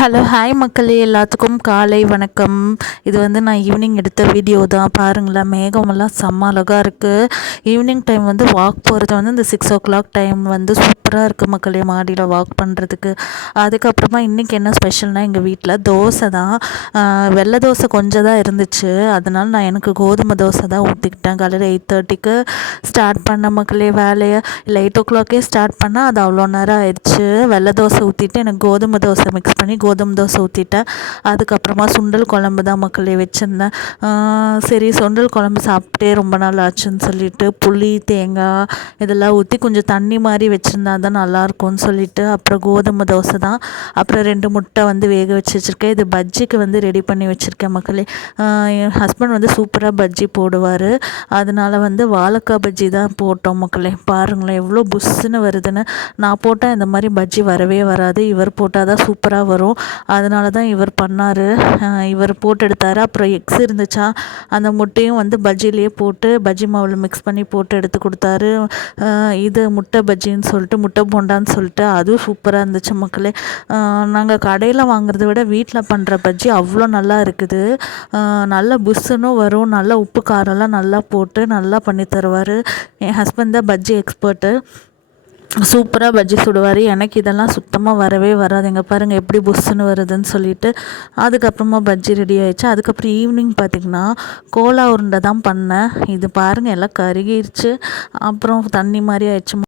Hello hi மக்களே, எல்லாத்துக்கும் காலை வணக்கம். இது வந்து நான் ஈவினிங் எடுத்த வீடியோ தான். பாருங்களேன், மேகமெல்லாம் செம்ம அழகாக இருக்குது. ஈவினிங் டைம் வந்து வாக் போகிறது வந்து இந்த 6 o'clock டைம் வந்து சூப்பராக இருக்குது மக்களே, மாடியில் வாக் பண்ணுறதுக்கு. அதுக்கப்புறமா இன்றைக்கி என்ன ஸ்பெஷல்னால், எங்கள் வீட்டில் தோசை தான். வெள்ளை தோசை கொஞ்சம் தான் இருந்துச்சு, அதனால் நான் எனக்கு கோதுமை தோசை தான் ஊற்றிக்கிட்டேன். காலையில் 8:30க்கு ஸ்டார்ட் பண்ண மக்களே வேலையை. இல்லை 8 o'clock ஸ்டார்ட் பண்ணால் அது அவ்வளோ நேரம் ஆயிடுச்சு. வெள்ளை தோசை ஊற்றிட்டு எனக்கு கோதுமை தோசை மிக்ஸ் பண்ணி கோதுமை தோசை ஊற்றிட்டேன். அதுக்கப்புறமா சுண்டல் குழம்பு தான் மக்களே வச்சுருந்தேன். சரி, சுண்டல் குழம்பு சாப்பிட்டே ரொம்ப நாள் ஆச்சுன்னு சொல்லிட்டு புளி தேங்காய் இதெல்லாம் ஊற்றி கொஞ்சம் தண்ணி மாதிரி வச்சுருந்தா தான் நல்லாயிருக்கும்னு சொல்லிட்டு அப்புறம் கோதுமை தோசை தான். அப்புறம் 2 முட்டை வந்து வேக வச்சு வச்சுருக்கேன். இது பஜ்ஜிக்கு வந்து ரெடி பண்ணி வச்சுருக்கேன் மக்களே. என் ஹஸ்பண்ட் வந்து சூப்பராக பஜ்ஜி போடுவார், அதனால் வந்து வாழைக்காய் பஜ்ஜி தான் போட்டோம் மக்களே. பாருங்களேன் எவ்வளோ புஷ்ஷுன்னு வருதுன்னு. நான் போட்டால் இந்த மாதிரி பஜ்ஜி வரவே வராது, இவர் போட்டால் தான் சூப்பராக வரும். அதனால தான் இவர் பண்ணார். இவர் போட்டு எடுத்தார். அப்புறம் எக்ஸ் இருந்துச்சா, அந்த முட்டையும் வந்து பஜ்ஜிலேயே போட்டு பஜ்ஜி மாவில் மிக்ஸ் பண்ணி போட்டு எடுத்து கொடுத்தாரு. இது முட்டை பஜ்ஜின்னு சொல்லிட்டு, முட்டை போண்டான்னு சொல்லிட்டு, அதுவும் சூப்பராக இருந்துச்சு மக்களே. நாங்கள் கடையில் வாங்குறத விட வீட்டில் பண்ணுற பஜ்ஜி அவ்வளோ நல்லா இருக்குது. நல்லா புஷ்ஷுன்னும் வரும், நல்லா உப்பு காரம்லாம் நல்லா போட்டு நல்லா பண்ணி தருவார். என் ஹஸ்பண்ட் தான் பஜ்ஜி எக்ஸ்பர்ட்டு, சூப்பராக பஜ்ஜி சுடுவார். எனக்கு இதெல்லாம் சுத்தமாக வரவே வராதுங்க. பாருங்கள் எப்படி புஷ்ஷுன்னு வருதுன்னு சொல்லிட்டு. அதுக்கப்புறமா பஜ்ஜி ரெடி ஆகிடுச்சு. அதுக்கப்புறம் ஈவினிங் பார்த்திங்கன்னா கோலா உருண்டை தான் பண்ணேன். இது பாருங்கள் எல்லாம் கருகிருச்சு, அப்புறம் தண்ணி மாதிரி ஆயிடுச்சு.